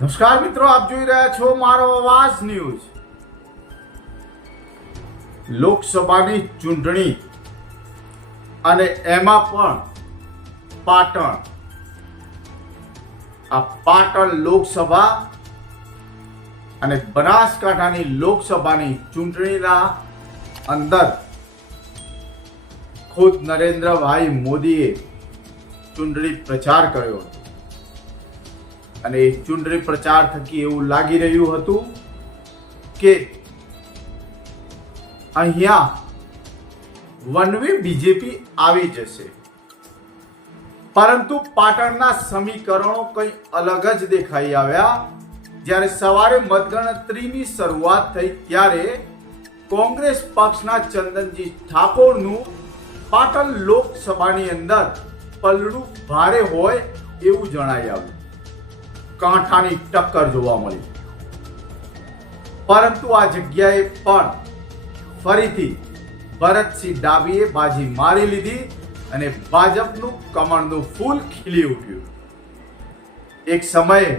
નમસ્કાર મિત્રો, આપ જોઈ રહ્યા છો મારો અવાજ ન્યૂઝ. લોકસભાની ચૂંટણી અને એમાં પણ પાટણ. આ પાટણ લોકસભા અને બનાસકાંઠાની લોકસભાની ચૂંટણીના અંદર ખુદ નરેન્દ્રભાઈ મોદીએ ચૂંટણી પ્રચાર કર્યો હતો. અને ચૂંટણી પ્રચાર થકી એવું લાગી રહ્યું હતું કે અહીંયા વનવે બીજેપી આવી જશે. પરંતુ પાટણના સમીકરણો કંઈ અલગ જ દેખાઈ આવ્યા. જ્યારે સવારે મતગણતરીની શરૂઆત થઈ ત્યારે કોંગ્રેસ પક્ષના ચંદનજી ઠાકોરનું પાટણ લોકસભાની અંદર પલડું ભારે હોય એવું જણાઈ આવ્યું. કાંઠાની ટક્કર જોવા મળી. પરંતુ આ જગ્યાએ પણ ફરીથી ભરતસિંહ ડાબીએ બાજી મારી લીધી અને ભાજપનું કમળનું ફૂલ ખીલી ઉઠ્યું. એક સમયે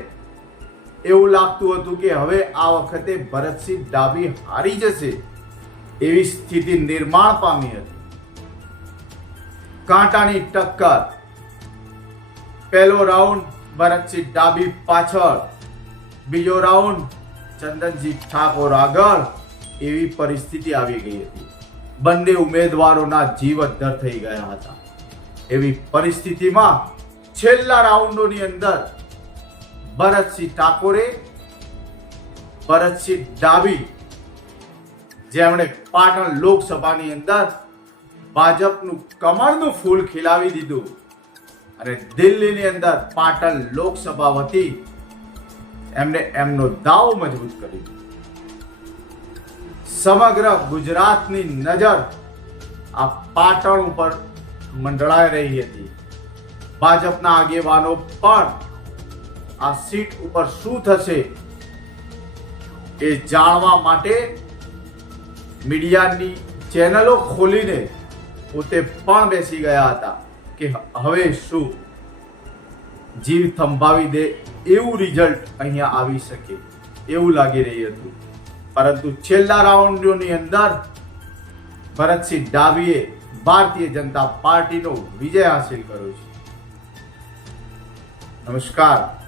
એવું લાગતું હતું કે હવે આ વખતે ભરતસિંહ ડાબી હારી જશે એવી સ્થિતિ નિર્માણ પામી હતી. કાંટાની ટક્કર પહેલો રાઉન્ડ ભરતસિંહ ડાબી પાછળ. બીજો રાઉન્ડ ચંદનજી ઠાકોર આગળ. એવી પરિસ્થિતિ આવી ગઈ હતી. બંને ઉમેદવારોના જીવ થઈ ગયા હતા. એવી પરિસ્થિતિમાં છેલ્લા રાઉન્ડોની અંદર ભરતસિંહ ઠાકોરે ભરતસિંહ ડાબી, જેમણે પાટણ લોકસભાની અંદર ભાજપનું કમળનું ફૂલ ખીલાવી દીધું. અને દિલ્હીની અંદર પાટણ લોકસભા વતી એમને એમનો દાવ મજબૂત કરી સમગ્ર ગુજરાતની નજર આ પાટણ ઉપર મંડળાઈ રહી હતી. ભાજપના આગેવાનો પણ આ સીટ ઉપર શું થશે એ જાણવા માટે મીડિયાની ચેનલો ખોલીને પોતે પણ બેસી ગયા હતા. કે હવે શું? જીવ થંભાવી દે એવું રિઝલ્ટ અહીંયા આવી શકે. એવું લાગી રહ્યું હતું. પરંતુ છેલ્લા રાઉન્ડની અંદર ભરતસિંહ ડાભીએ ભારતીય જનતા પાર્ટીનો વિજય હાસિલ કર્યો છે. નમસ્કાર.